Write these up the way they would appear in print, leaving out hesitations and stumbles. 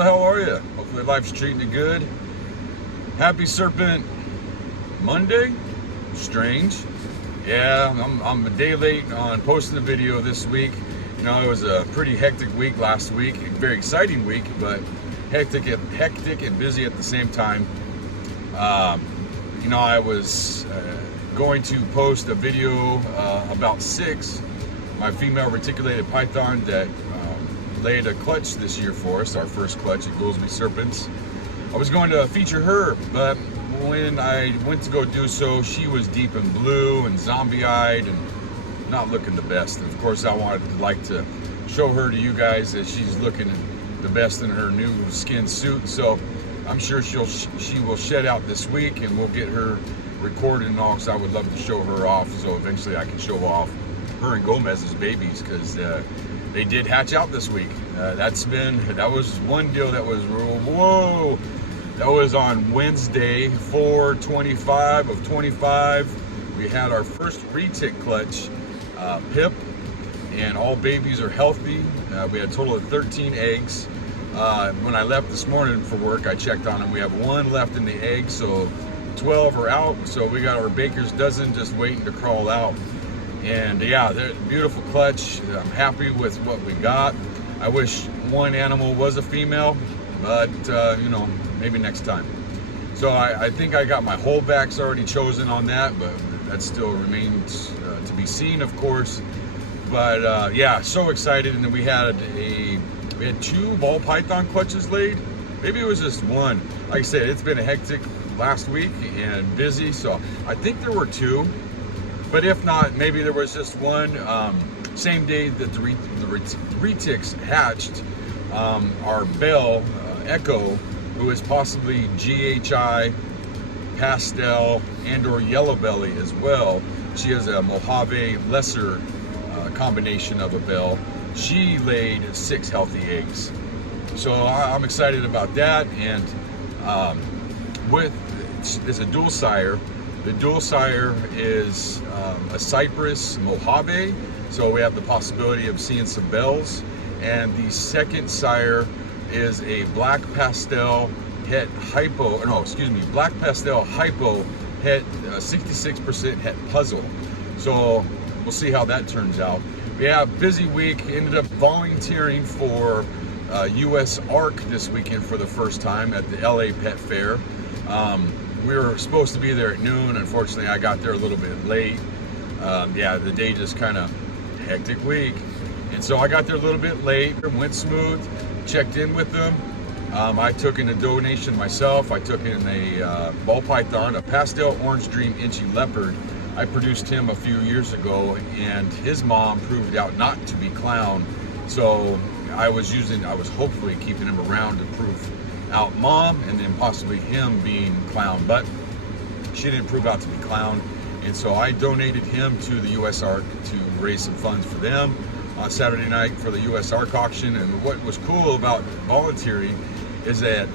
the hell are you? Hopefully life's treating you good. Happy Serpent Monday. Strange. Yeah, I'm a day late on posting the video this week. You know, it was a pretty hectic week last week. A very exciting week, but hectic and busy at the same time. You know, I was going to post a video about Six, my female reticulated python that laid a clutch this year for us, our first clutch at Goolsby Serpents. I was going to feature her, but when I went to go do so, she was deep in blue and zombie-eyed and not looking the best. And of course, I wanted to show her to you guys that she's looking the best in her new skin suit. So I'm sure she will shed out this week, and we'll get her recorded and all, because I would love to show her off, so eventually I can show off her and Gomez's babies, because they did hatch out this week. That was one deal that was, whoa, that was on Wednesday, 4/25 of 25. We had our first retic clutch, Pip, and all babies are healthy. We had a total of 13 eggs. When I left this morning for work, I checked on them. We have one left in the egg, so 12 are out. So we got our baker's dozen just waiting to crawl out. And yeah, they're beautiful clutch. I'm happy with what we got. I wish one animal was a female, but you know, maybe next time. So I think I got my holdbacks already chosen on that, but that still remains to be seen, of course. But yeah, so excited. And then we had two ball python clutches laid. Maybe it was just one. Like I said, it's been a hectic last week and busy, so I think there were two. But if not, maybe there was just one. Same day that the retics hatched, our belle, Echo, who is possibly GHI, pastel, and or yellow belly as well. She has a Mojave lesser combination of a belle. She laid 6 healthy eggs. So I'm excited about that. And it's a dual sire. The dual sire is a Cypress Mojave, so we have the possibility of seeing some bells. And the second sire is a black pastel het hypo, black pastel hypo het 66% het puzzle. So we'll see how that turns out. We have a busy week. Ended up volunteering for US ARC this weekend for the first time at the LA Pet Fair. We were supposed to be there at noon. Unfortunately, I got there a little bit late. Yeah, the day just kind of hectic week. And so I got there a little bit late. Went smooth, checked in with them. I took in a donation myself. I took in a ball python, a pastel orange dream inchy leopard. I produced him a few years ago, and his mom proved out not to be clown. So I was hopefully keeping him around to prove out mom, and then possibly him being clown, but she didn't prove out to be clown. And so I donated him to the US ARC to raise some funds for them on Saturday night for the US ARC auction. And what was cool about volunteering is that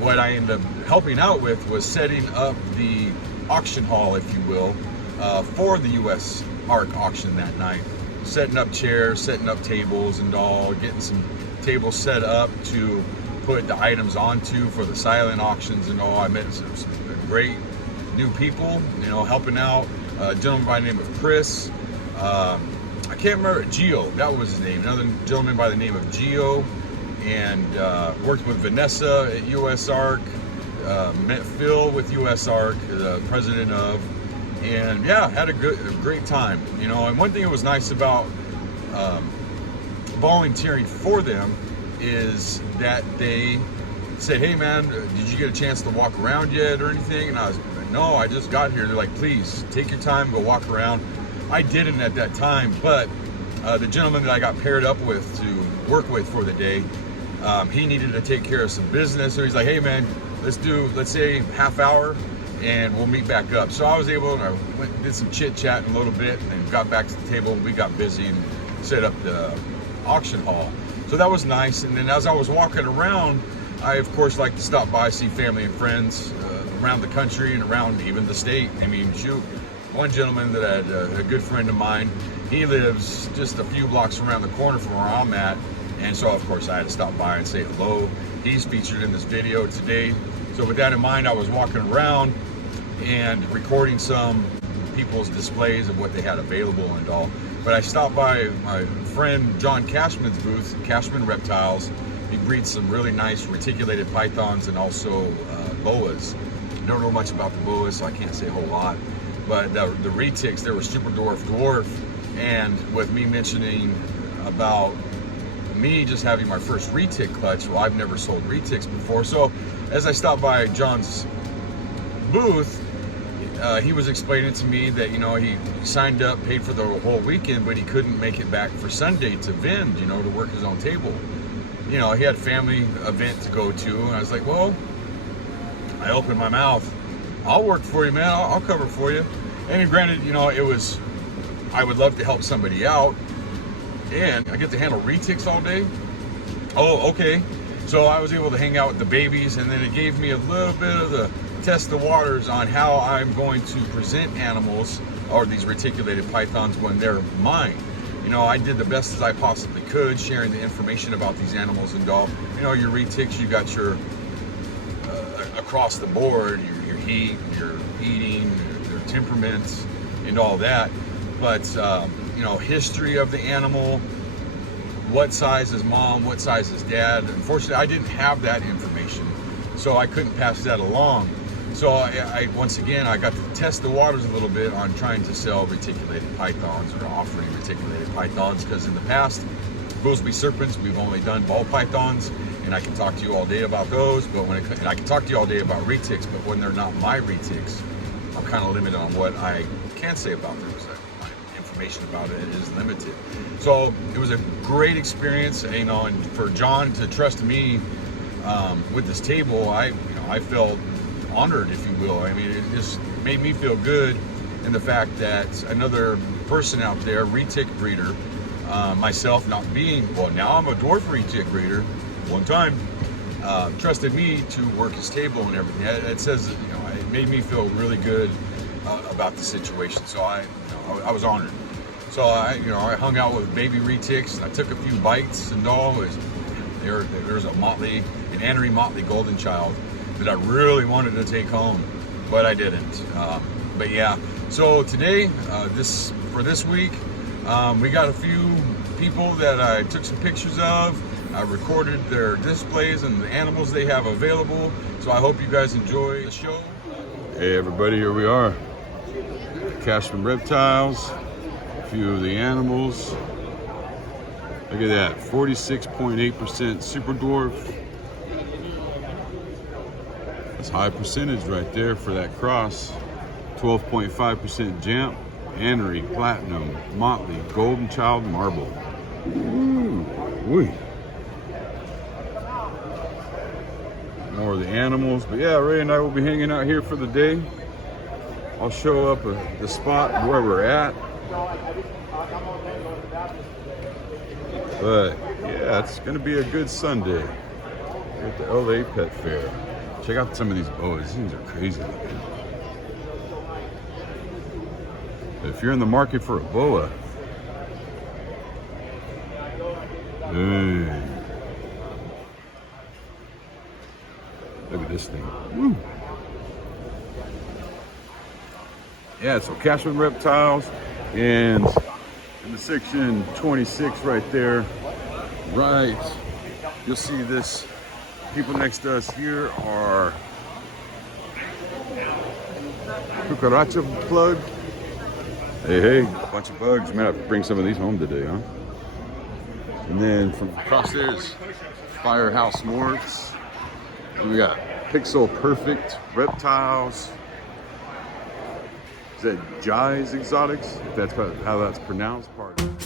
what I ended up helping out with was setting up the auction hall, if you will, for the US ARC auction that night. Setting up chairs, setting up tables and all, getting some tables set up to put the items onto for the silent auctions and all. I met some great new people, you know, helping out. A gentleman by the name of Chris. I can't remember, Gio, that was his name. Another gentleman by the name of Gio. And worked with Vanessa at US ARC. Met Phil with US ARC, the president of. And yeah, had a great time. You know, and one thing that was nice about volunteering for them is that they said, hey man, did you get a chance to walk around yet or anything? And I was like, no, I just got here. They're like, please take your time, go walk around. I didn't at that time, but the gentleman that I got paired up with to work with for the day, he needed to take care of some business. So he's like, hey man, let's say half hour and we'll meet back up. So I was able, and I went and did some chit chat a little bit, and then got back to the table. We got busy and set up the auction hall. So that was nice. And then as I was walking around, I of course like to stop by, see family and friends around the country and around even the state. I mean, shoot, one gentleman that had a good friend of mine, he lives just a few blocks around the corner from where I'm at, And so of course I had to stop by and say hello. He's featured in this video today. So with that in mind, I was walking around and recording some people's displays of what they had available and all. But I stopped by my friend John Cashman's booth, Cashman Reptiles. He breeds some really nice reticulated pythons and also boas. Don't know much about the boas, so I can't say a whole lot. But the retics, they were super dwarf. And with me mentioning about me just having my first retic clutch, well, I've never sold retics before. So as I stopped by John's booth, he was explaining to me that, you know, he signed up, paid for the whole weekend, but he couldn't make it back for Sunday to vend, you know, to work his own table. You know, he had a family event to go to, and I was like, well, I opened my mouth. I'll work for you, man. I'll cover for you. And granted, you know, I would love to help somebody out, and I get to handle retics all day. Oh, okay. So I was able to hang out with the babies, and then it gave me a little bit of the test the waters on how I'm going to present animals or these reticulated pythons when they're mine. You know, I did the best as I possibly could, sharing the information about these animals and all. You know, your retics, you got your across the board, your heat, your eating, their temperaments, and all that. But you know, history of the animal, what size is mom, what size is dad. Unfortunately, I didn't have that information, so I couldn't pass that along. So I once again, I got to test the waters a little bit on trying to sell reticulated pythons or offering reticulated pythons, because in the past, Bosby Serpents, we've only done ball pythons, and I can talk to you all day about those, but and I can talk to you all day about retics, but when they're not my retics, I'm kind of limited on what I can say about them. So my information about it is limited. So it was a great experience, you know, and for John to trust me with this table, I felt honored, if you will. I mean, it just made me feel good in the fact that another person out there, retic breeder, myself not being, well, now I'm a dwarf retic breeder, one time, trusted me to work his table and everything. It says, you know, it made me feel really good about the situation. So I was honored. So I hung out with baby retics, and I took a few bites and all. There's a Motley, an Annery Motley golden child that I really wanted to take home, but I didn't. But yeah, so today, for this week, we got a few people that I took some pictures of. I recorded their displays and the animals they have available. So I hope you guys enjoy the show. Hey everybody, here we are. Cashman Reptiles, a few of the animals. Look at that, 46.8% super dwarf. That's high percentage right there for that cross. 12.5% Jamp, Annery, Platinum, Motley, Golden Child, Marble. Ooh, wee. More of the animals, but yeah, Ray and I will be hanging out here for the day. I'll show up at the spot where we're at. But yeah, it's gonna be a good Sunday at the LA Pet Fair. Check out some of these boas. These are crazy looking. If you're in the market for a boa, hey, look at this thing. Woo. Yeah, so Cashman Reptiles, and in the section 26 right there, right, you'll see this. People next to us here are Cucaracha plug. Hey, a bunch of bugs. Man, I have to bring some of these home today, huh? And then from across there is Firehouse Morphs. We got Pixel Perfect Reptiles. Is that Jai's Exotics? If that's how that's pronounced, pardon.